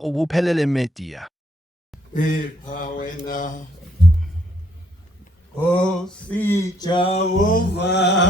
ubuphelele media. Wena Nkosi Jehova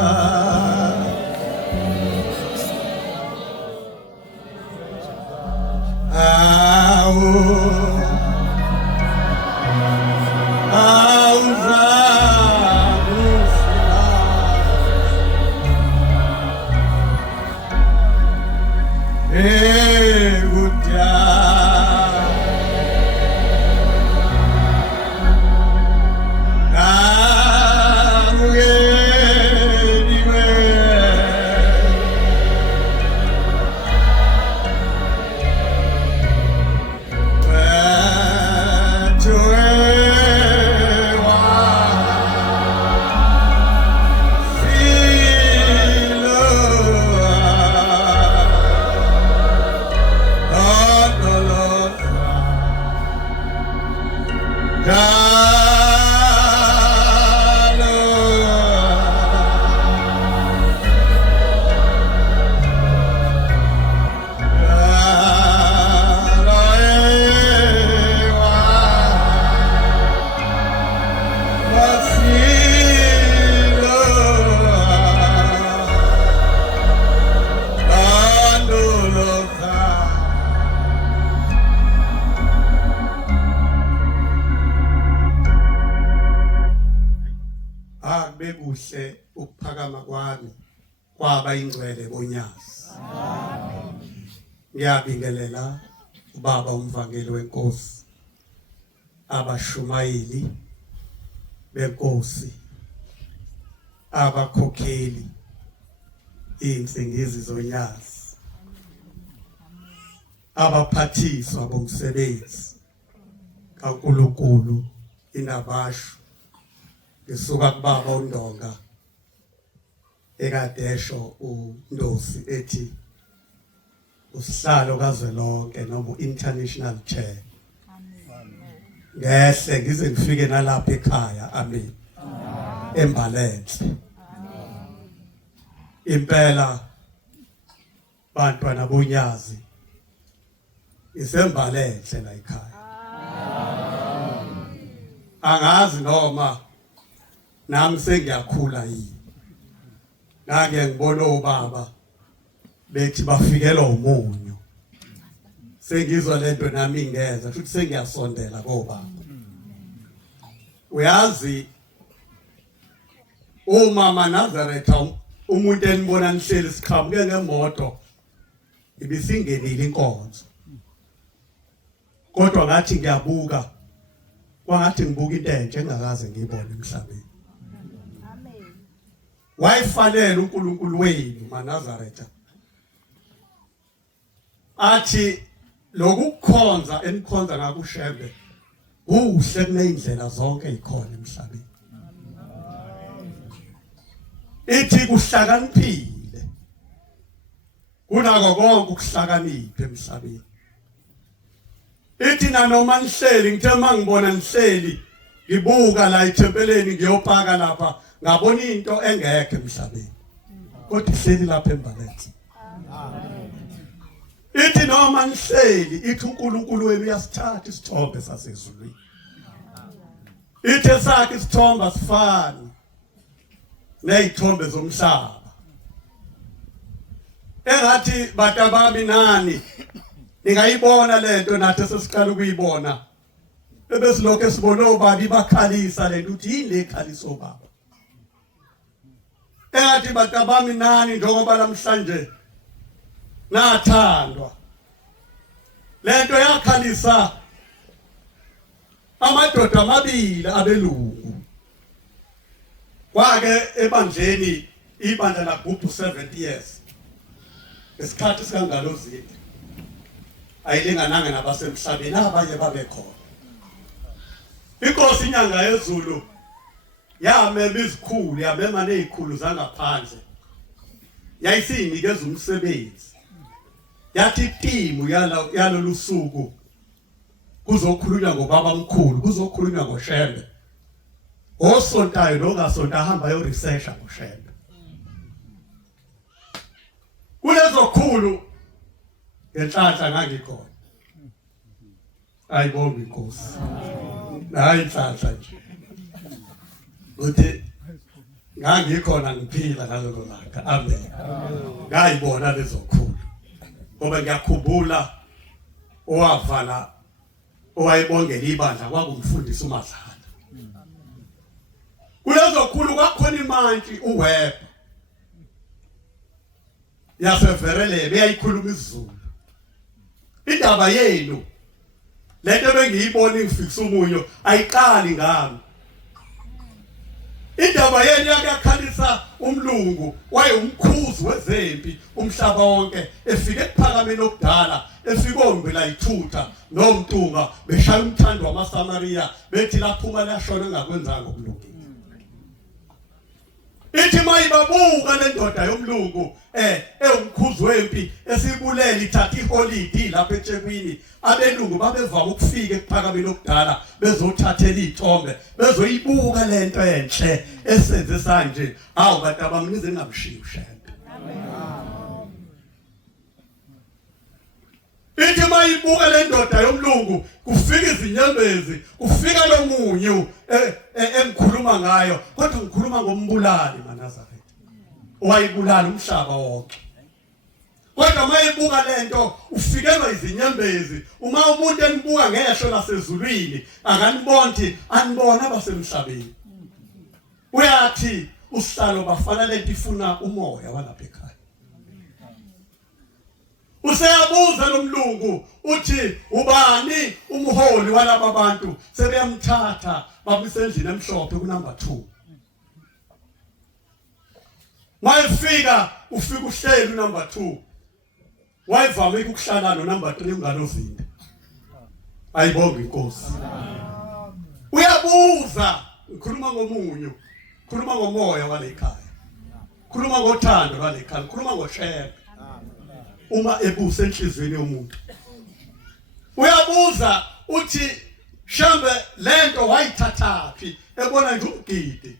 bekuhle ukuphakama kwami kwaba ingcwele konyazi. Ngiyabingelela ubaba umvangeli wenkosi, abashumayeli benkosi, abakhokheli insingizi zonyazi, abaphathiswa bomsebenzi kaNkulunkulu inabasho isuka kubaba uNdonga ekadesho uNdosi ethi usihlalo kazwelonke noma international chair. Ngehle ngize ngifike nalapha ekhaya. Amen. Embalenhle. Impela bantwana bonyazi isembalenhle la ekhaya. Angazi noma nami sengiyakhula yini. Ngake ngibona obaba bethi bafikelwa umunyu. Sengizwa lento nami ngeza futhi sengiyasondela kobaba. Uyazi umama Nazaretha umuntu enibona nihleli siqhamuke ngemoto ibisingenile inkonzo. Kodwa ngathi ngiyabuka kwangathi ngibuka into enhle engakaze ngiyibone emhlabeni. Wayifanele uNkulunkulu wenu maNazaretha athi lokukhonza enikhonza ngakushebe kuhle kuneyindlela zonke ikhona emhlabeni. Ithi kuhlakaniphile kunako konke ukuhlakanipha emhlabeni. Ithi nanoma nihleli ngithe mangibona nihleli ngibuka la ethempeleni ngiyopaka lapha ngabona into engekho emhlabeni. Kodwa ihleli lapha embalenhle. Ithi noma nihleli ithi uNkulunkulu wenu uyasithatha isithombe sasezulwini. Ithi esakhe isithombe asifani nezithombe zomhlaba. Engathi batabami nani ningayibona lento nathi sesiqala ukuyibona. Ebesilokho sibona obabi bakhalisa lento uthi yini le khaliso baba. Engathi batabami nani njengoba namhlanje nathandwa. Lento yakhalisa amadoda amabili abelungu. Kwake ebandleni ibandla lagubhu 70 years. Isikhathi sikangalozini. Ayilingananga nabasemhlabeni abanye babekhona. Inkosi inyanga yezulu yamema izikhulu yamema nezikhulu zangaphandle. Yayisinikeza umsebenzi. Yathi timu yalolu suku kuzokhulunywa ngobaba omkhulu, kuzokhulunywa ngoShembe. Osontayo longasonta ahamba yo research ngoShembe. Kulezo khulu ngenhlanhla ngangikhona. ayibonge inkosi hayi inhlanhla nje uthi ngangikhona ngiphila ngalelo langa amen ngayibona lezo khulu ngoba ngiyakhumbula owavala owayebongela ibandla kwakumfundisa uMadlala kulezo khulu kwakhona imantshi uWeb yaseverele beyayikhuluma isiZulu indaba yenu lento bengiyibona ngifikisa umunyo ayiqali ngami indaba yenu yakakhalisa umlungu wayumkhuzi wezempi umhlaba wonke efike ephakameni okudala efike ombela ithutha nomtunga beshaya umthando wamaSamaria bethi laphuma lashona ngakwenzanga umlungu ithi mayibabuka le ndoda yomlungu umkhuzi wempi esibulela ithatha iholiday lapha eThekwini abelungu babevama ukufika ephakameni okudala bezothathela izithombe bezoyibuka lento enhle esenze sanje hawu kanti abamnize ngabushiya ushembe ithi mayibuka le ndoda yomlungu kufika izinyembezi kufika lo munyu engikhuluma ngayo kodwa ngikhuluma ngombulali maNazaretha owayibulala umhlaba wonke kodwa mayibuka lento ufikelwa izinyembezi uma umuntu enibuka ngehlo lasezulwini akaniboni anibona abasemhlabeni uyathi usihlalo bafana lento ifuna umoya walapha ekhaya useyabuza lo mlungu uthi ubani umholi walaba bantu sebeyamthatha babisendlini emhlophe kunumber 2 mayefika ufika uhleli number 2 wayevame ukuhlala no number 3 ungalozinda ayibonge inkosi uyabuza ukhuluma ngomunyu ukhuluma ngomoya wale ekhaya ukhuluma ngothando wale ekhaya ukhuluma ngoshebe uma ebusa enhlizweni yomuntu uyabuza uthi shambe lento wayithathaphi ebona nje umgidi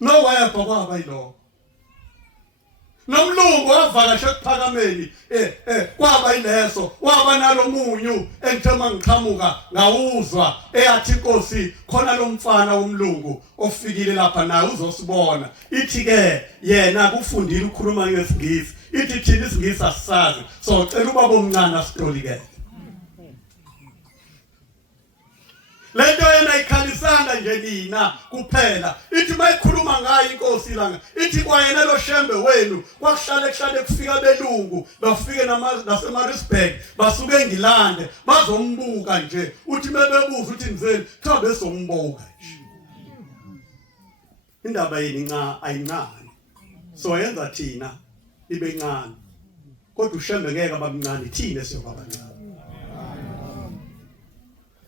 no wayapha kwaba yilo nomlungu wavakasha kuphakameni kwaba ileso waba nalomunyu engithema ngiqhamuka ngawuzwa eyathi inkosi khona lo mfana womlungu ofikile lapha naye uzosibona ithi ke yena kufundile ukukhuluma ngesingisi ithi thina isingisi asisazi so cela ubaba omncane asitolikele lento yena ikhalisanga nje nina kuphela ithi mayikhuluma ngayo inkosi langa ithi kwayena lo shembe wenu kwakuhlale kufika belungu bafike naseMaritzburg basuke eNgilande bazombuka nje uthi bebebuza uthi mzeni cha besombuka nje indaba yini ayincane so yenza thina ibe ncane kodwa ushembe ngeke abamncane thina siyoba abancane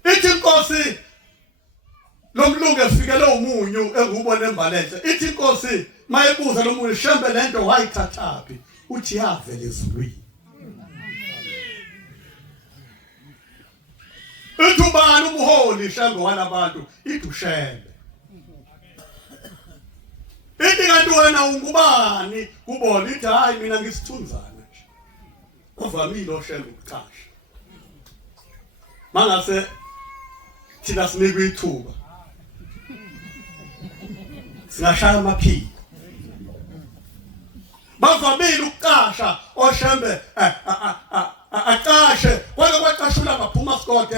ithi inkosi lo mlungu efikele umunyu engubona embalenhle ithi inkosi mayebuza lo munyu shembe lento wayithathaphi uthi yavela ezulwini ithi ubani umholi shembe walabantu ithi ushembe ithi kanti wena ungubani kubona ithi hayi mina ngisithunzana nje kuvamile oshembe ukuqasha mangase thina sinikwe ithuba singashaya amaphiko bavamile ukuqasha oshembe aqashe kwaqashula ngaphuma sikoke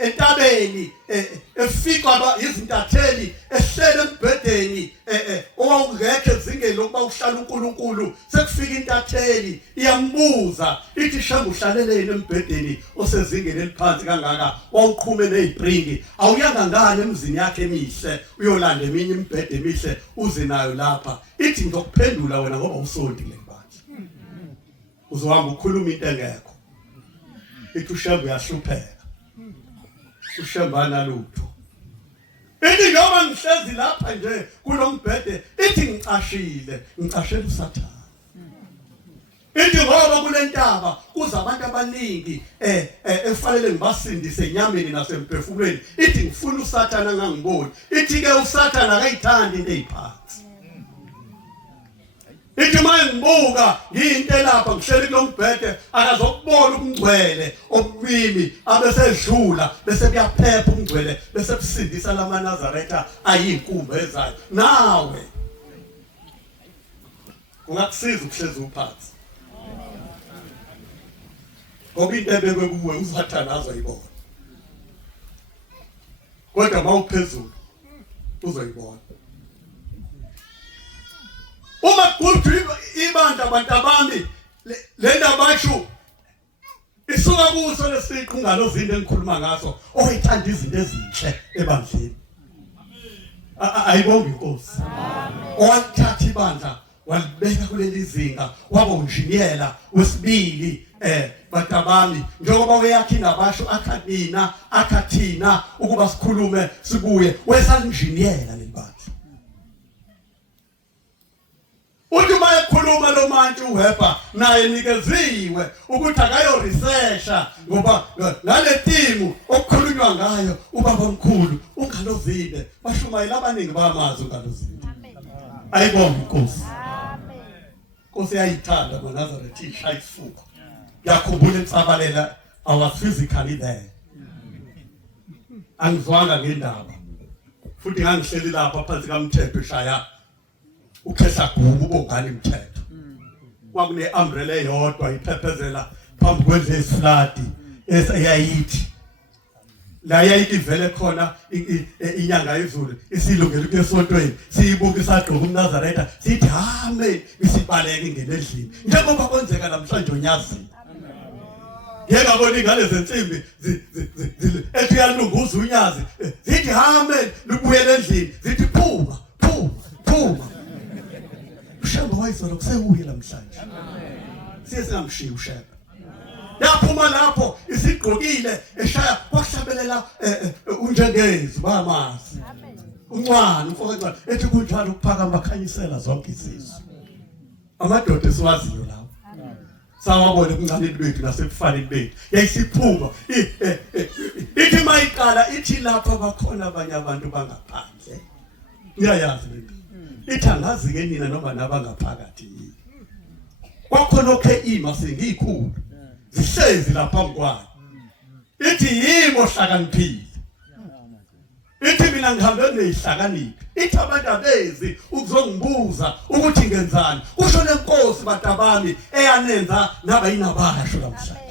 entabeni efika izintatheli ehlele embhedeni owawungekho ezingeni lokuba uhlala uNkulunkulu sekufika intatheli iyambuza ithi shamba uhlaleleni embhedeni osezingeni eliphansi kangaka wawuqhume nezipringi awuyanga ngane emzini yakhe emihle uyolanda eminye imbhede emihle uze nayo lapha ithi ngizokuphendula wena ngoba usondi le bandla uzohamba ukhuluma into engekho ithi ushamba uyahlupheka ushambana lutho ithi ngoba ngihlezi lapha nje kulombhede ithi ngicashela uSathane ithi ngoba kulentaba kuza abantu abaningi efanele ngibasindise enyameni nasemphefumulweni ithi ngifuna uSathane angangiboni ithi ke uSathane akayithandi into eziphansi ithi mayengibuka ngiyinto elapha ngihleli kulombhede akazokubona ukungcwele obumini abesedlula bese kuyaphepha ukungcwele bese kusindisa lamaNazaretha ayinkumbi ezayo nawe ungakusiza ukuhlezi uphansi ngoba into ebekwe kuwe uzathana azoyibona kodwa mawuphezulu uzoyibona uma kuthi ibandla abantu abami le ndaba basho isuka kuso lesiqhu ngalo zinto engikhuluma ngaso oyithanda izinto ezinhle ebandleni ayibonge inkosi owathatha ibandla walibeka kuleli zinga waba unjiniyela wesibili bantu abami njengoba uyakhi nabasho akhanina akhathina ukuba sikhulume sibuye wesanjiniyela lebandla uthi mayekhuluma lo manje uHepa naye nikeziwe ukuthi akayo researcha ngoba ngale timu okukhulunywa ngayo ubaba omkhulu ungalozile bashumayela abaningi bamazi ungalozile ayibonge inkosi amen inkosi yayithanda ngoNazaretha ishaya isifuba yakhumbula etsabalela I was physically there angizwanga ngendaba futhi ngangihleli lapha phansi kaMthetho eshaya ukhesa gubu ubongani imithetho kwakune umbrella eyodwa iphephezela phambi kwendle esiflati esayithi la yayithi vele khona inyanga yezulu isilungela ukuthi esontweni siyibuka isagqoka uNazaretha sithi amen isibaleke ngenedlini njengoba kwenzeka namhlanje onyazini yeka bona ingane zensimbi ethi uyalunguza unyazi zithi amen libuyele endlini zithi phuma ushemba wayizolo kusebuye namhlanje siye singamshiya ushemba yaphuma lapho isigqokile eshaya kwahlabelela unjengezi bamazi uncwane mfowethu ethi kunjalo ukuphakama bakhanyisela zonke izizwe amadoda esiwaziyo lawo sawabona kuncaneni bethu nasebufaneni bethu yayisiphuma ithi mayiqala ithi lapha bakhona abanye abantu bangaphandle uyayazi lento ithi angazi ke nina noma nabangaphakathi kwakhona okheima sengikhulu zihlezi lapha mkwayo ithi yimo hlakaniphile ithi mina ngihambe nezihlakaniphi ithi abantu abezi ukuzongibuza ukuthi ngenzani kusho lenkosi batabami eyanenza naba yinabasho namhlanje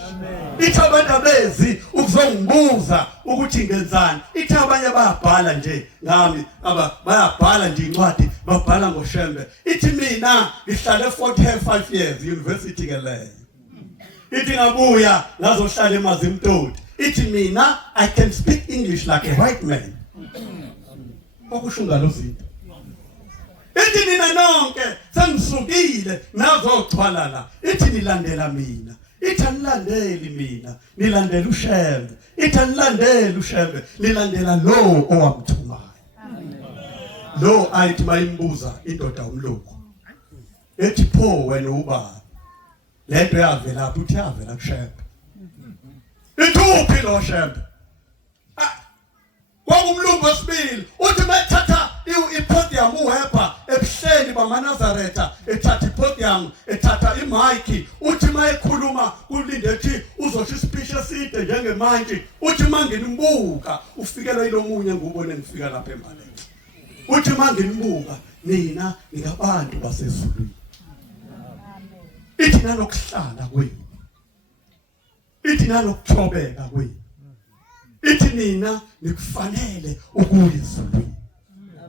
ithi abantu abezi ukuzongibuza ukuthi ngenzani ithi abanye bayabhala nje ngami bayabhala nje incwadi babhala ngoShembe ithi mina ngihlale 45 years university ke leyo ithi ngabuya ngazohlala eMazimtoti ithi mina I can speak English like a white man kwakushunga lo zinto ithi nina nonke sengisukile nazogcwala la ithi nilandela mina ithi anilandeli mina nilandela uShembe ithi anilandela uShembe nilandela lo owamthumayo lo ayithi mayimbuza indoda umlungu ethi pho wena ubaba lento yavela lapho uthi yavela kuShembe ithuphi lo Shembe kwakumlungu wesibili uthi mathatha ipodium uHepa ebuhleni bamaNazaretha ethatha ipodium ethatha imic uthi mayekhuluma kulinde ethi uzosho ispeech eside njengemanje uthi manginimbuka ufikelwa yilomunye ngubone ngifika lapha eMbaleki uthi manginimbuka nina ningabantu basezulwini ithi nalokuhlala kwenu ithi nalokuthobeka kwenu ithi nina nikufanele ukuya ezulwini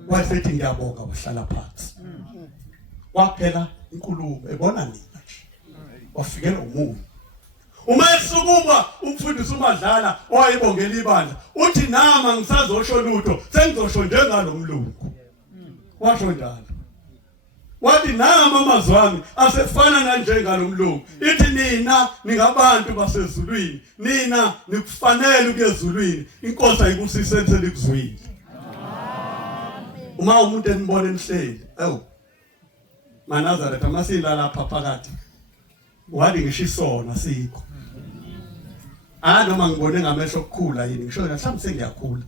wasethi ngiyabonga wahlala phansi waphela inkulumo ebona nina wafikela umuntu uma esukuma umfundisi uMadlala owayibongela ibandla uthi nama ngisazosho lutho sengizosho njengalo mlungu washo njalo wathi nama amazwi ami asefana nanjengalo mlungu ithi nina ningabantu basezulwini nina nikufanele ukuya ezulwini inkosi ayibusise selikuzwile uma umuntu enibona emhleli maNazaretha masila lapha phakathi wathi ngisho isona sikho noma ngibone ngamehlo okukhula yini ngisho mhlawumbe sengiyakhula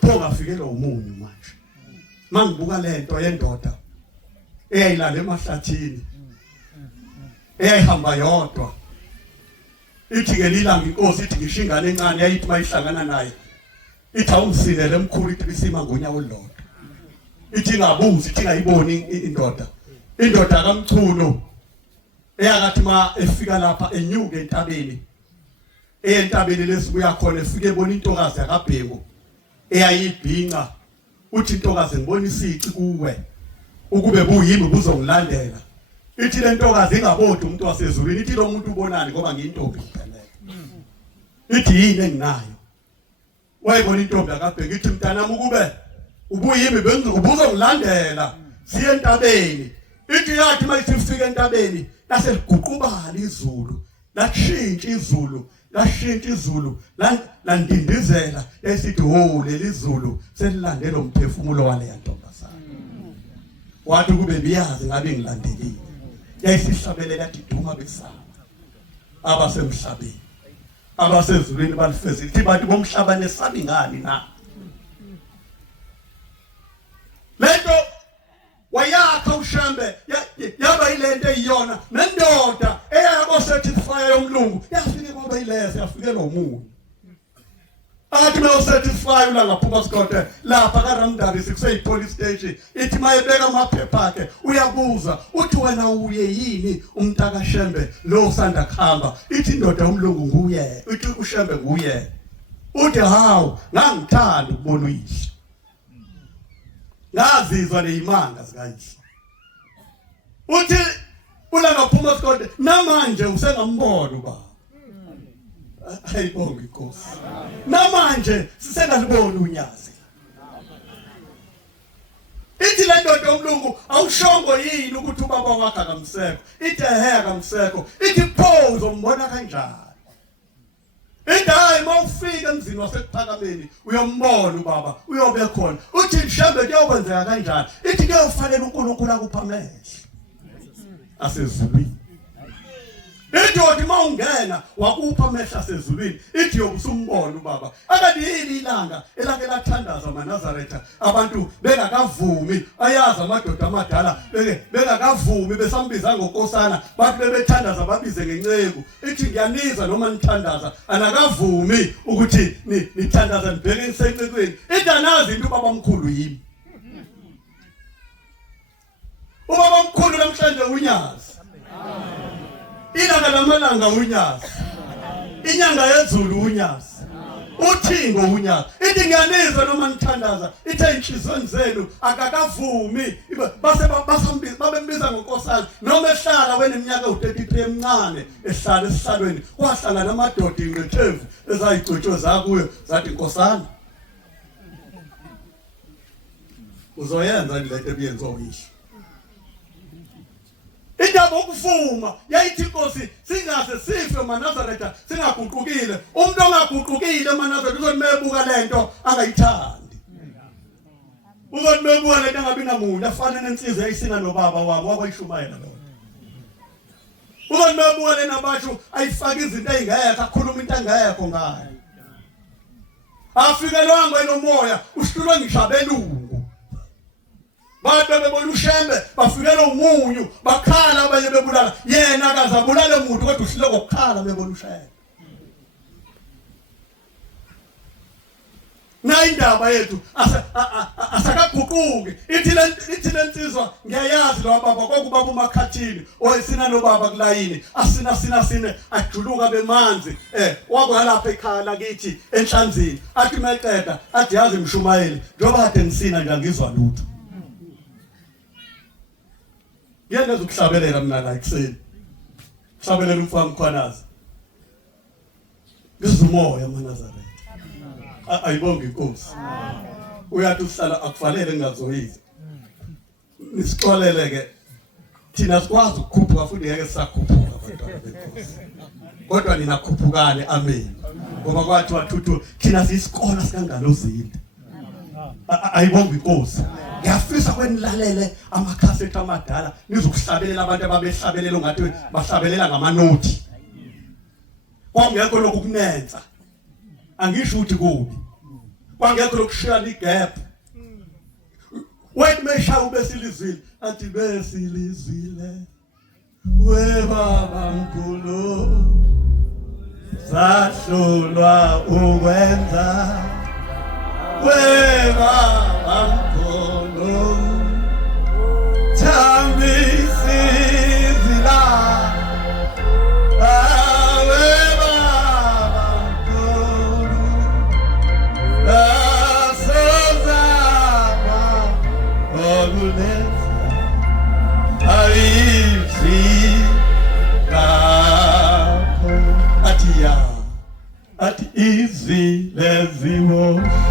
pho ngafikela umunyu manje mangibuka lento yendoda eyayilala emahlathini eyayihamba yodwa ithi ke lilanga inkosi ithi ngisho ingane encane yayithi mayihlangana naye ithi awumsinele emkhulu ithi bisima ngonya olodwa ithi ngabuzi ithi ngayiboni indoda kaMchuno eyakathi ma efika lapha enyuke entabeni entabeni lesibuya khona efike ebona intokazi yakabheko eyayibhinqa uthi intokazi ngibona isici kuwe ukube buyimi buzongilandela ithi le ntokazi ingabodi umuntu wasezulwini ithi lo muntu ubonani ngoba ngiyintombi phela ithi yini enginayo wayibona intombi yakabheka ithi mntanami ukube ubuyimi bengizobuzongilandela siye entabeni ithi yathi mayisifika entabeni lase liguqubala izulu lashintsha izulu landindizela esithi ho leli izulu selilandela umphefumulo wale yantombazana wathi kube biyazi ngabe ngilandelile yayisihlabelela yathi duma besaba abasemhlabeni abasezulwini balifezile ithi bathi bomhlaba nesabi ngani na lento wayakha uShembe yaba ilento eyiyona nendoda eyabo certifier yomlungu yafike kwaba ilese yafike nomuntu athi me certifier la ngaphuma Scott lapha kaRamdari sikusey police station ithi mayebeka amaphepha akhe uyabuza uthi wena uye yini umntaka Shembe lo usanda khamba ithi indoda yomlungu nguye uthi uShembe nguye uthi hawu ngangithanda ukubona uyise ngazizwa leimanga zikanje uthi ulanga phuma Scott namanje usengambona ubaba ayibonge inkosi namanje sisengalibona unyazi ithi le ndoda yomlungu awushongo yini ukuthi ubaba wakhe akamseko ithi akamseko ithi pho uzombona kanjani ithi hayi mawufika emzini wasekuphakameni uyombona ubaba uyobe khona uthi Mshembe kuyokwenzeka kanjani ithi kuyofanele uNkulunkulu akupha amehlo asezulwini ithi wathi mawungena wakupha amehlo asezulwini ithi yobusumbona ubaba akade yini ilanga elake lathandaza amaNazaretha abantu bengakavumi ayazi amadoda amadala bengakavumi besambiza ngokosana bathi bebethandaza babize ngenceku ithi ngiyaniza noma nithandaza anakavumi ukuthi nithandaza nibheke insecekweni ithi anazi into ubaba omkhulu yimi ubaba omkhulu namhlanje unyazi ilanga lamalanga unyazi inyanga yezulu unyazi uthingo unyazi ithi ngiyanizwa noma nithandaza ithe inhlizweni zenu akakavumi basambiza babembiza ngonkosana noma ehlala weneminyaka u33 emncane ehlala esihlalweni kwahlangana amadoda inqethevu ezayigcotshoza kuyo zathi inkosana uzoyenza lento ebiyenziwa uyisho indaba okuvuma yayithi inkosi singaze sife eManazaretha singaguqukile umuntu ongaguqukile eManazaretha uzomebuka lento angayithandi uzomebuka lento angabi namuntu afana nensizwa eyisina nobaba wabo wabayishumayela lo uzomebuka lena basho ayifaka izinto ezingekho akhuluma into engekho ngayo afikelwanga enomoya uhlulwe ngishabelungu bathi bebona uShembe bafikela umunyu bakhala abanye bebulala yena akazabulala umuntu kodwa uhluleka ukukhala bebona uShembe na indaba yethu asakaguquki ithi lensizwa ngiyayazi lo baba kokuba kumakhathini oyisina nobaba kulayini asina ajuluka bemanzi waba lapha ekhaya lakithi enhlanzini athi meqeda athi yazi Mshumayeli njoba kade ngisina nje ngizwa lutho ngiyeza ukuhlabelela mina la ekseni hlabelela umfana Mkhwanazi ngizumoya eManazaretha ayibonge inkosi uyathi uhlala akufanele ngingazoyizi nisixolele ke thina sikwazi ukukhuphuka futhi ngeke sisakhuphuka abantwana benkosi kodwa ninakhuphukane amen ngoba kwathi wathuthu thina siyisikole sikangalozile ayibonge inkosi ngiyafisa kwenilalele amakhasethi amadala nizokuhlabelela abantu ababehlabelela ngathi bahlabelela ngamanothi kwangekho lokhu kunenza angisho ukuthi kubi kwangekho lokushaya igap wait mesha ube silizwile athi besilizile webaba mkhulu sahlulwa ukwenza webaba mkhulu thambisizila webaba mkhulu asozama okuleza Ati easy lazy wash.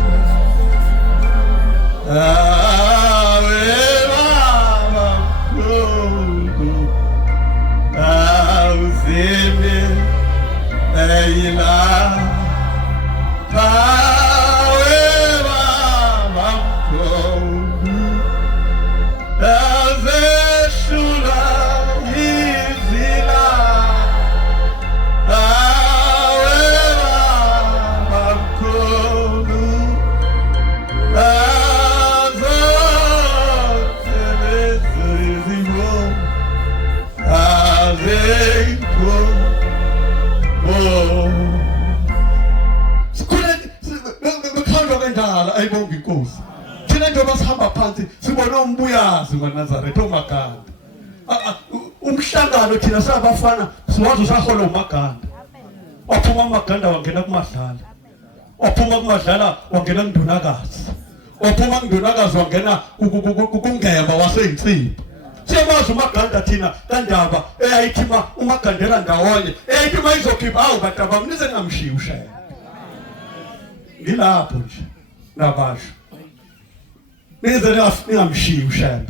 Ayibonga inkosi thina njengoba sihamba phansi sibona umbuyazi ngoNazaretha uMaganda umhlangano thina sabafana siwazi usahola uMaganda waphuma uMaganda wangena kuMadlala waphuma kuMadlala wangena kuNdunakazi waphuma kuNdunakazi wangena kuNgemba waseyinsimbi siyabazi uMaganda thina kaNdaba eyayithima uMagandela ndawonye eyayithima izokhipha awu bataba mnize ngamshiya ushaya ngilapho nje nabasho nize ningamshiyi ushana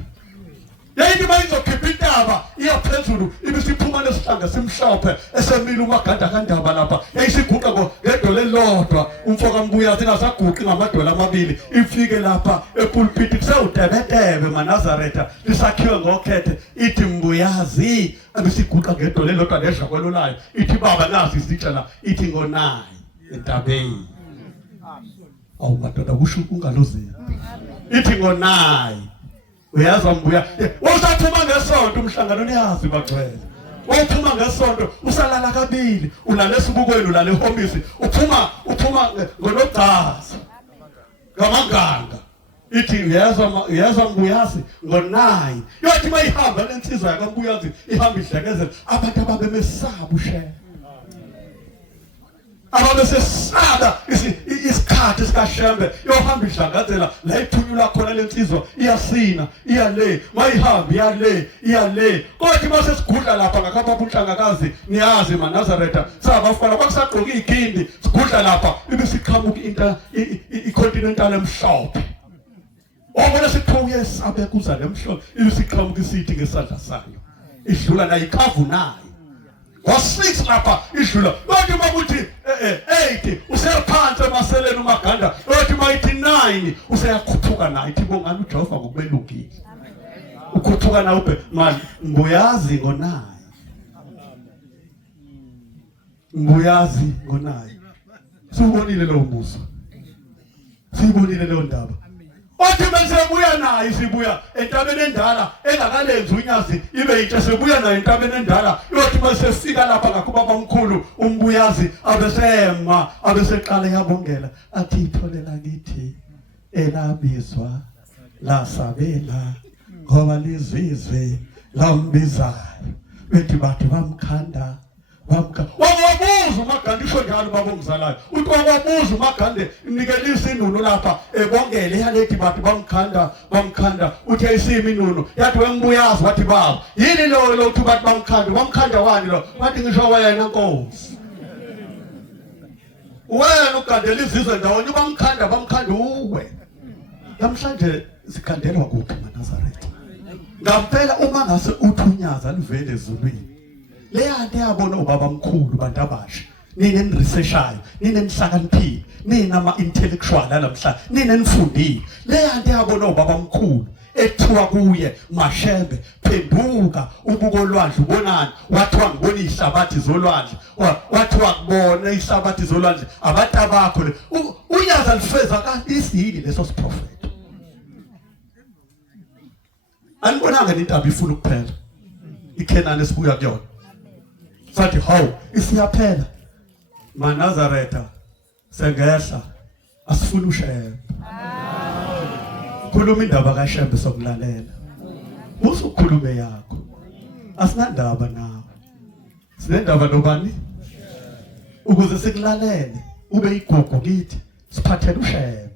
yayithi mayizokhipha intaba iyaphezulu ibisiphuma nesihlanga simhlophe esemile uMaganda kaNdaba lapha yayisiguqa ngedolo elilodwa umfoka Mbuyazi ingasaguqi ngamadolo amabili ifike lapha epulpit kusewudebedebe maNazaretha lisakhiwe ngokhethe ithi Mbuyazi abisiguqa ngedolo elilodwa ledla kwelulayo ithi baba nazi isitsha la ithi ngonayi entabeni awu madoda kusho ungalozeni ithi ngonayi uyazi Mbuya usaphuma ngesonto umhlangano niyazi bagcwele uphuma ngesonto usalala kabili ulale esibukweni ulale ehomisi uphuma ngoNogcaza ngamaganga ithi uyazi Mbuyazi ngonayi yothi mayihamba lensizwa yakaMbuyazi ihamba idlekezela abantu ababemesaba ushaya ababesesaba isikhathi sikashembe yohamba idlangazela la ithunyulwa khona lensizwa iyasina iyale mayihamba iyale kodwa mase sigudla lapha ngakhapha bunhlangakazi niyazi maNazaretha sabafana kwakusagqoka igindi sigudla lapha ibisiqhamuka into icontinental emhlophe obona sikhoye sabe kuza lemhlophe ibisiqhamuka isithi ngesandla sayo idlula la ikhavu nayo was6 lapha idlula bathi bakuthi 8 useyaphansi emaseleni uMaganda bathi mayithi 9 useyakhuphuka nayo ithi bongani uJehova ngokubelungile ukhuphuka nawo mali Mbuyazi ngonayi sibonile lo mbuso sibonile lo ndaba othi bese nayo sibuya entabeni endala engakalenzi unyazi ibe yintsha sebuya nayo entabeni endala yothi bese fika lapha ngakuba bamkhulu uMbuyazi abeseqala yabongela athi itholela kithi elabizwa lasabela ngoba lizizwe lambizayo bethi bathi bamkhanda wabuza uMaganda isho njalo babongizalayo uthi wabuza uMaganda nikelisa inuno lapha ebongele yalethi bathi bamkhanda uthi ayisimi inuno yathi weMbuyazi wathi baba yini lo uthi bathi bamkhanda wani lo bathi ngisho wena Nkosi wena ugandela izizwe ndawonye bamkhanda uwe namhlanje sikhandelwa kuphi maNazaretha ngampela uma ngase uthunyaza livele ezulwini leyanto yabona ubaba mkhulu bantu abasha nina enresearchayo nina enhlakaniphile nina ama intellectual namhla nina enifundile leyanto yabona ubaba mkhulu ethiwa kuye Mashembe phenduka ubuko olwandle ubonani wathiwa ngibona ihlabathi zolwandle wathiwa kubona ihlabathi zolwandle abantu abakho le unyaza lifeza kanti isiyini leso siprofeti anibonanga intaba ifuna ukuphela iKenani esibuya kuyona sathi hawu isiyaphela maNazaretha sengehla asifuna ushembe khuluma indaba kaShembe sokulalela usukhulume yakho asinandaba nawe sinendaba nobani ukuze sikulalele ube igugu kithi siphathele uShembe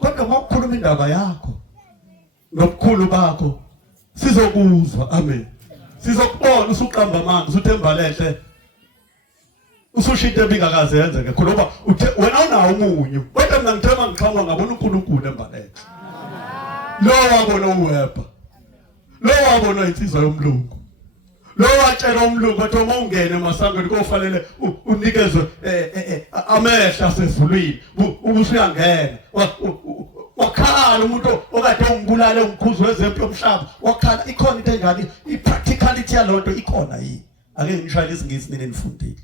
kodwa ngokukhuluma indaba yakho nobukhulu bakho sizokuzwa amen sizokubona usuqamba amanzi uthemba lehle usushite ebingakaze yenzeke khona wena unawo umunyu kodwa mina ngithema ngiqhamuka ngabona uNkulunkulu embalele lo wabona uwebha lo wabona insizwa yomlungu lo watshela umlungu wathi uma ungene emasangweni kofanele unikezwe amehla asezulwini ubusuyangena wakhala umuntu okade ungibulale umkhuzo wezempi yomhlaba wakhala ikhona into enjani ipracticality yalonto ikhona yini ake ngishayile isingisi nini nifundile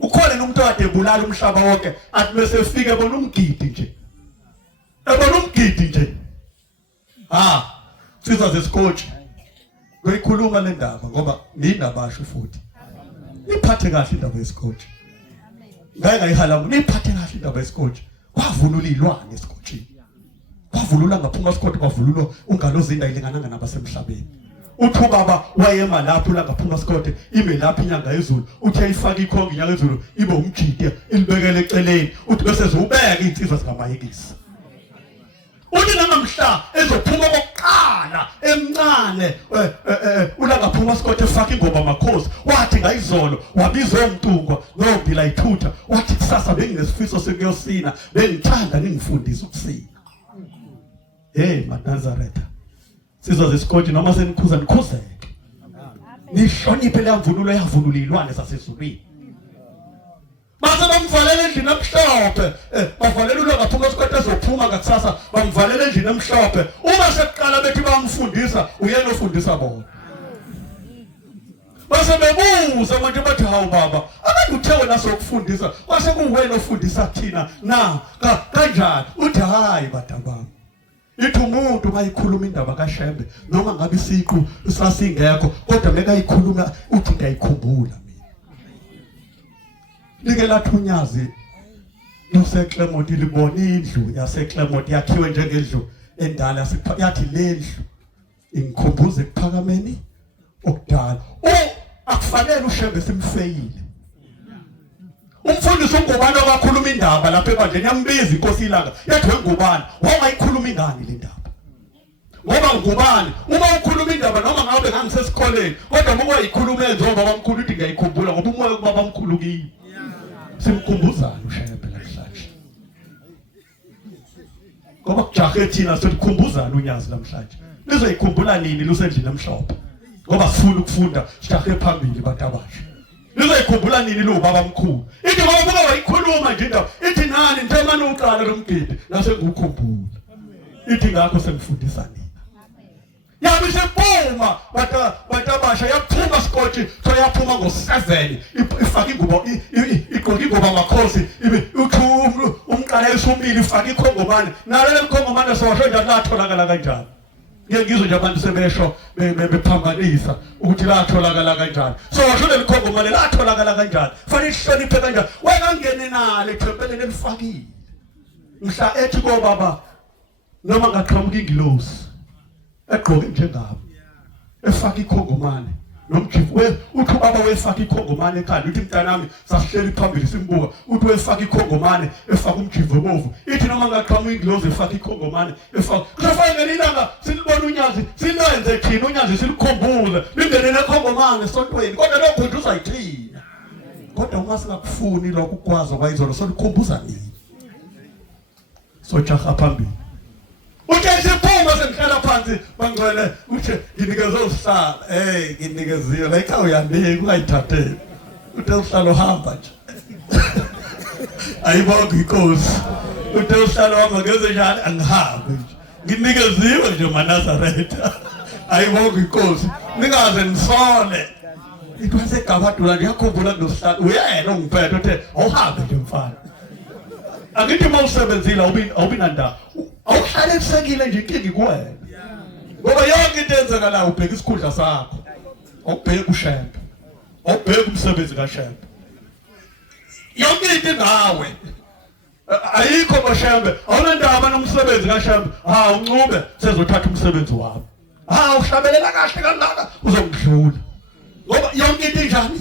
ukhona umuntu okade ebulala umhlaba wonke athi bese efika ebona umgidi nje sizwa zesikotshi ngoyikhuluma le ndaba ngoba ninabasho futhi niphathe kahle indaba yesikotshi ngayihala niphathe kahle indaba yesikotshi kwavunula ilwane esikotshini kwavulula ngaphuma esikotshi kwavululwa ungalozinda ilingananga nabasemhlabeni uthi baba wayema lapho la ngaphuma esikotshi ime lapha inyanga yezulu uthi ayifaka ikhongi inyanga yezulu ibe umjide ilibekele eceleni uthi bese zobeka insizwa zikamayekisi uthi namhla ezophuma kokuqala emncane ulagaphuma esikothe efaka ingoma makhosi wathi ngayizolo wabiza umntungwa nobila ithutha wathi kusasa benginesifiso sekuyosina bengithanda ningifundisa ukusina maNazaretha sizwa zesikothe noma senikhuza nikhuzeke nihloniphe le mvunulo yavunula ilwane sasezulwini base bamvalela endlini emhlophe bavalela ulagaphuma esikothe ezophuma ngakusasa bamvalela endlini emhlophe uma sekuqala bethi bamfundisa uyena ofundisa bona base bebuza manje bathi hawu baba abantu uthe wena sokufundisa kwase kuwena ofundisa thina na kanjani uthi hayi badabami ithi umuntu mayikhuluma indaba kaShembe noma ngabe isiqu sasingekho kodwa mekayikhuluma uthi ngiyayikhumbula like lathunyazi noseClermont libona indlu yaseClermont yakhiwe njengendlu endala yathi lendlu ingikhumbuza ekuphakameni okudala akufanele uShembe simfeyile umfundisi ungubani okakhuluma indaba lapha ebandleni yambiza inkosi ilanga yathi wengubani wawayikhuluma ingani le ndaba ngoba ngubani uma ukhuluma indaba noma ngabe ngangisesikoleni kodwa uma wayikhuluma njengoba bamkhulu uthi ngiyayikhumbula ngoba umoya kuba bamkhulu kimi simkhumbuzana uShembe namhlanje ngoba kujahe thina sikhumbuzana unyazi namhlanje lizoyikhumbula nini lusendlini emhlophe ngoba sifuna ukufunda sijahe phambili batabasha lizoyikhumbula nini lo baba mkhulu ithi ngoba buka wayikhuluma nje indaba ithi nani nithemana uqala lomgidi nase ngukhumbula ithi ngakho sengifundisa nini yabe sephuma batabasha yaphuma isikotshi so yaphuma ngo7 ifaka ingubo igqoka ingubo makhosi ibe uthumlu umqala esumile ifaka ikhongomane nalo lekhongomane sowasho njalo latholakala kanjani ngiyizwe nje abantu sebesho bephambanisa ukuthi latholakala kanjani sowasho lekhongomane latholakala kanjani fanele ihloniphe kanjani wena ngene nalo ethempeleni elifakile mhla ethi ko baba noma ngaqhamuka ingilosi egqoke njengabo efaka ikhongomane nomjifu uthi baba wefaka ikhongomane ekhanda uthi mntanami sasihleli phambili simbuka uthi wefaka ikhongomane efaka umjifu ebovu ithi noma ngaqhamuka ingilosi efaka ikhongomane efaka kufanele ilanga silibona unyazi silenze thina unyazi silikhumbule lingene nekhongomane sontweni kodwa lokho nje uzayithina kodwa uma singakufuni lokho ukwazi kwayizolo solikhumbuza nini sojaha phambili uthi siphuma sengihlala phansi bangcwele uthi nginikeze usihlala nginikeziwe la ekhaya uyanika ungayithatheli uthi usihlalo hamba nje ayibonga inkosi uthi usihlalo hamba ngeze njalo angihambe nje nginikeziwe nje maNazaretha ayibonga inkosi ningaze nisole ikwase gabadula ngiyakhumbula nosihlalo uyena ungiphethe uthe awuhambe nje mfana akithi mawusebenzile awubinanda awuhlale kusekile nje inkingi kuwena ngoba yonke into enzekalayo ubheka isikhundla sakho, awubheki ushembe, awubheki umsebenzi kaShembe. Yonke into ngawe ayikho kaShembe, awunandaba nomsebenzi kaShembe. Uncube sezothatha umsebenzi wami. Uhlabelela kahle kangaka uzongidlula. Ngoba yonke into njani?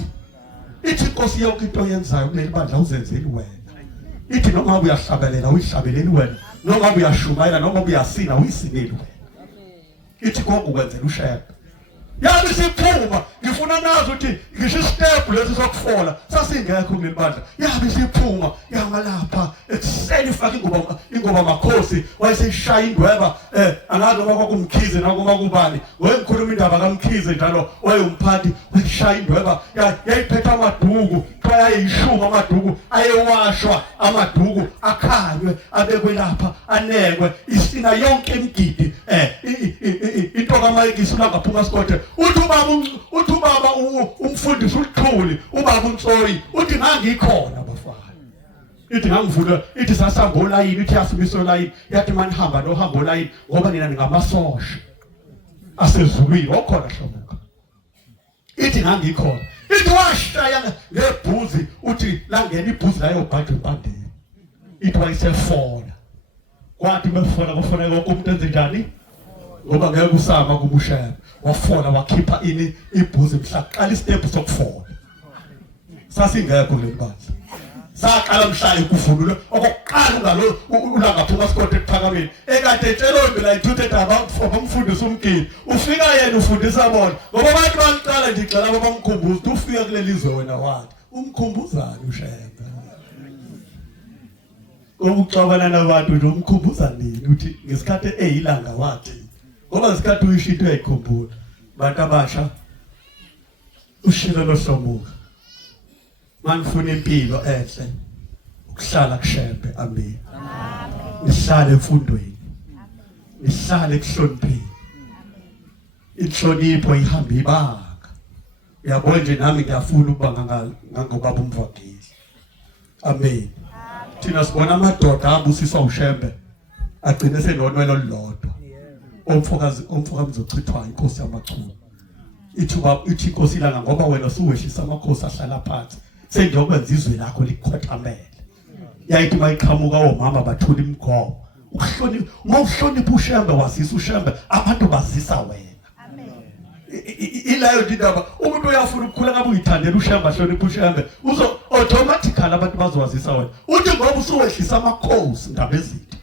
Ithi Nkosi yonke into oyenzayo kuleli bandla uzenzeli wena. Ithi noma uyahlabelela uyihlabeleli wena, noma uyashumayela noma uyasina uyisineli wena. Ithi konke ukwenzela uShembe. Yabe siphuma ngifuna nazi ukuthi ngisho step lesi sokufola sasingekho kuleli bandla. Yabe siphuma yamalapha ekuseni faka ingoba makhosi wayeseshaya indweba angazi noma kwakumkhize noma kubani. Ngikhuluma indaba kaMkhize njalo wayeyomphathi wayeshaya indweba yayiphethe amaduku ayishuma amaduku ayewashwa amaduku akhanywe abekwe lapha anekwe isina yonke imgidi into kaMike isula ngaphuma sikothe uthi ubaba umfundisi uLthuli ubaba uNtsoyi uthi ngangikhona bafana ithi ngangivula ithi sasamba olayini ithi yasibisa olayini yathi manihamba nohamba olayini ngoba nina ningamasosha asezulwini okhona hlomuka ithi ngangikhona ithi washaya ngebhuzi uthi langena ibhuzi layo bhajwe empandeni ithi wayesefona kwathi mefona kufanele konke umuntu enze njani ngoba ngeke usama kubushaya wafona wakhipha ini ibhuzi mhla qala istep sokufona sasingekho leli bandla saqala mhla ekuvulule okokuqala ngalo ulangaphuma sikothe ekuphakameni ekade etshelo impela ithuthe indaba umfundisi umgidi ufika yena ufundisa bona ngoba abantu baqala nje ixela abamkhumbuza ukuthi ufika kuleli izwe wena wathi umkhumbuzani uShembe ukuxabana nabantu nje umkhumbuza nini uthi ngesikhathi eyilanga wathi ngoba ngesikhathi uyishito uyayikhumbula bantu abasha ushilo losomuka manifuna impilo enhle ukuhlala kuShembe. Amen. Nihlale emfundweni, nihlale ekuhlonipheni, inhlonipho ihamba ibanga. Uyabona nje nami ngiyafuna ukuba ngangobaba umvangeli. Amen. Thina sibona amadoda abusiswa uShembe agcine senonwelo olulodwa. Umfoka mzochithwa inkosi yamachulu. Ithi inkosi langa ngoba wena suwehlisa amakhosi ahlala phansi sengiyokwenza izwe lakho likhothamele. Yayithi mayiqhamuka omama bathula imgomo. Uma uhlonipha uShembe wasisa uShembe abantu bazisa wena. Amen. Ilayo indaba umuntu uyafuna ukukhula ngabe uyithandela uShembe ahlonipha uShembe uzo automatically abantu bazowazisa wena. Uthi ngoba usuwehlisa amakhosi ngabezitha.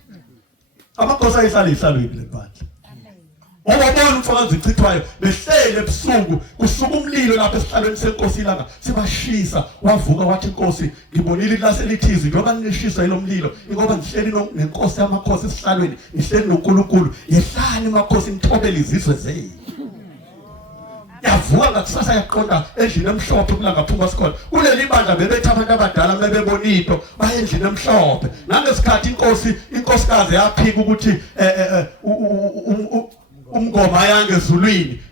Amakhosi ayihlala ihlalweni lebandla. Obabona umfakazi ichithwayo behlele ebusuku kusuka umlilo lapha esihlalweni senkosi ilanga sibashisa wavuka wathi inkosi ngibonile ilaselithizi ngoba nishisa yilo mlilo ngoba ngihleli nenkosi yamakhosi esihlalweni ngihleli noNkulunkulu yehlani amakhosi imthobela izizwe zenu. Yavuka ngakusasa yaqonda endlini emhlophe kulangaphuma sikole kuleli bandla bebethe abantu abadala bebebona into baye endlini emhlophe nangesikhathi inkosikazi yaphika ukuthi umngoma yangezulwini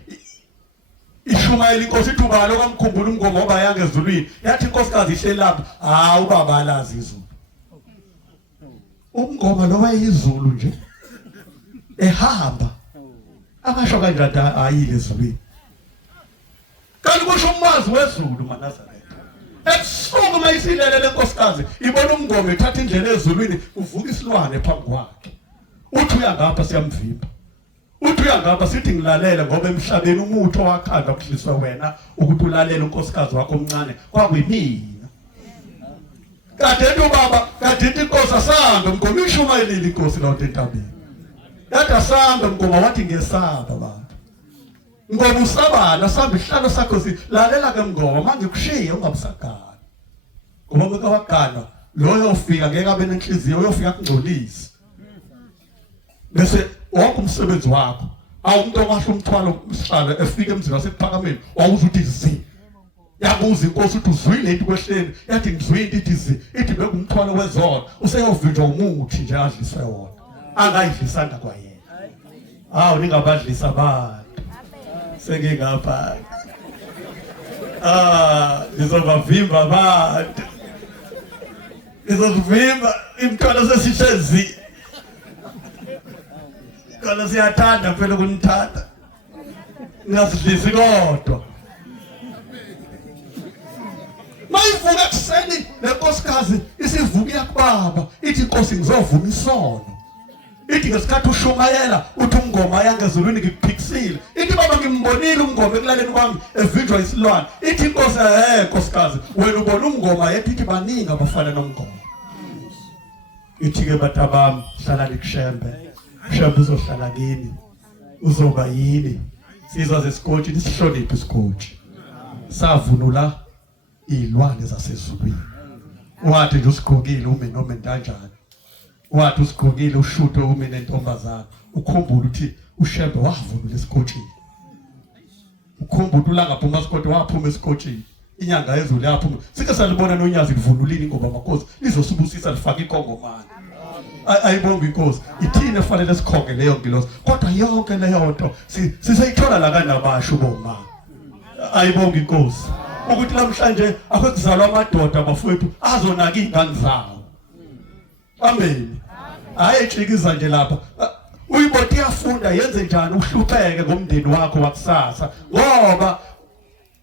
ishumayela inkosi ithuba lokamkhumbula umngoma oba yangezulwini yathi inkosikazi ihleli lapha ubaba alazi izulu umngoma lo wayizulu nje ehamba akasho kanjani ayile ezulwini kanti kusho umazi wezulu maNazaretha ebusuku mayisilele lenkosikazi ibona umngoma ethatha indlela ezulwini uvuka isilwane phambi kwakhe uthi uyangapha siyamvimba uthi uyangapha sithi ngilalela ngoba emhlabeni umuthi owakhanda ukuhliswa wena ukuthi ulalela unkosikazi wakho omncane kwakuyimina kade ubaba kade inkosi asambe mngoma ishumayelile inkosi lawo entabeni yathi asambe mngoma wathi ngesaba baba ngoba usabana sambe ihlalo sakho silalela ke mngoma manje kushiye ungabusagana ngoba beka wagana loyo ufika ngeke abe nenhliziyo uyofika kungcolisa bese wonke umsebenzi wakho awumuntu owahla umthwalo usihlalo efika emzini wasekuphakameni wawuza uthi zi yabuza inkosi uthi uzwile into kwehleni yathi ngizwile ithi zi ithi bekumthwalo wezona useyovinjwa umuthi nje adlise wona angayidlisanga kwayena ningabadlisa abantu sengingapha ngizobavimba abantu ngizovimba imthwalo sesishezi Kala siyathanda phela kunithanda. Ngiyasidlisi kodwa. Mayivuka ekuseni lenkosikazi isivuka yakubaba ithi inkosi ngizovuma isono. Ithi ngesikhathi ushumayela uthi umngoma yangezulwini ngikuphikisile. Ithi baba ngimbonile umngoma ekulaleni kwami evinjwa isilwane. Ithi inkosi nkosikazi wena ubona umngoma yethi ithi baningi abafana nomngoma. Ithi ke batabami hlala likushembe. Shembe uzohlala kini. Uzoba yini? Sizwa zesikotshi isihloniphe isikotshi. Savunula ilwane zasezulwini. Wathi nje usigqokile ume noma entanjani. Wathi usigqokile ushuthe ume nentombazana. Ukhumbula ukuthi uShembe wavunula isikotshini. Ukhumbula ulanga phuma isikotshi waphuma isikotshini. Inyanga yezulu yaphuma. Sike salibona nonyazi livunulini ngoba makhosi lizosibusisa lifaka inkongomane. Ayibonga inkosi. Ithina efanele sikhonge leyo ngilosi. Kodwa yonke leyo nto sisayithola la kanabasho boma. Ayibonga inkosi. Ukuthi namhlanje akuzalwa amadoda abafowethu azonaka izingane zawo. Amen. Hayi etshikiza nje lapha. Uyiboti yafunda yenze njani uhlupheke ngomndeni wakho wakusasa. Ngoba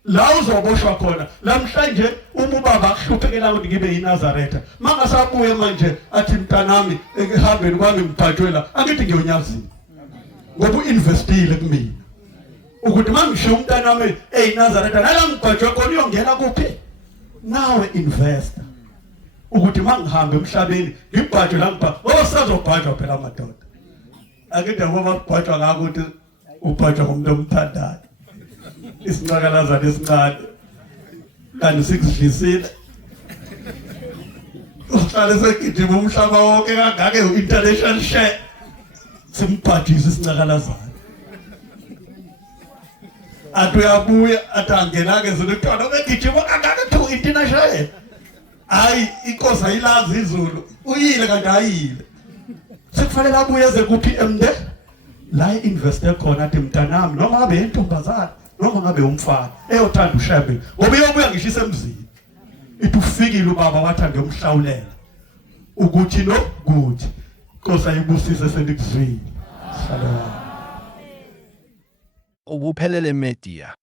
la uzoboshwa khona namhlanje uma ubaba akuhluphekela ukuthi ngibe yiNazaretha. Mangasabuye manje athi mntanami ehambeni kwami ngibhajwela angithi ngiyonyazini. Ngoba uinvestile kumina. Ukuthi mangisho umntanami eyiNazaretha nala ngibhajwe khona uyongena kuphi? Nawe investor. Ukuthi mangihambe emhlabeni ngibhajwe la ngibha osazobhajwa phela amadoda. Akithi ngoba kubhajwa ngako ukuthi ubhajwa ngomuntu omthandayo. Isinqakalazana esincane kanti sikudlisile uhlale segijima umhlaba wonke kangake u-international share simbhajisa isinqakalazana athi uyabuya athi angena-ke zilutwana begijima kangake to international hayi inkosi ayilazi izulu uyile kanti ayile sekufanele abuye eze kuphi emde la i-investe khona athi mntanami noma ngabe yentombazana noma ngabe umfana eyothanda uShembe ngoba iyobuya ngisho isemzini ithi ufikile ubaba wathi ngiyomhlawulela ukuthi no good inkosi ayibusise selikuzwile. Shalom. Ubuphelele media.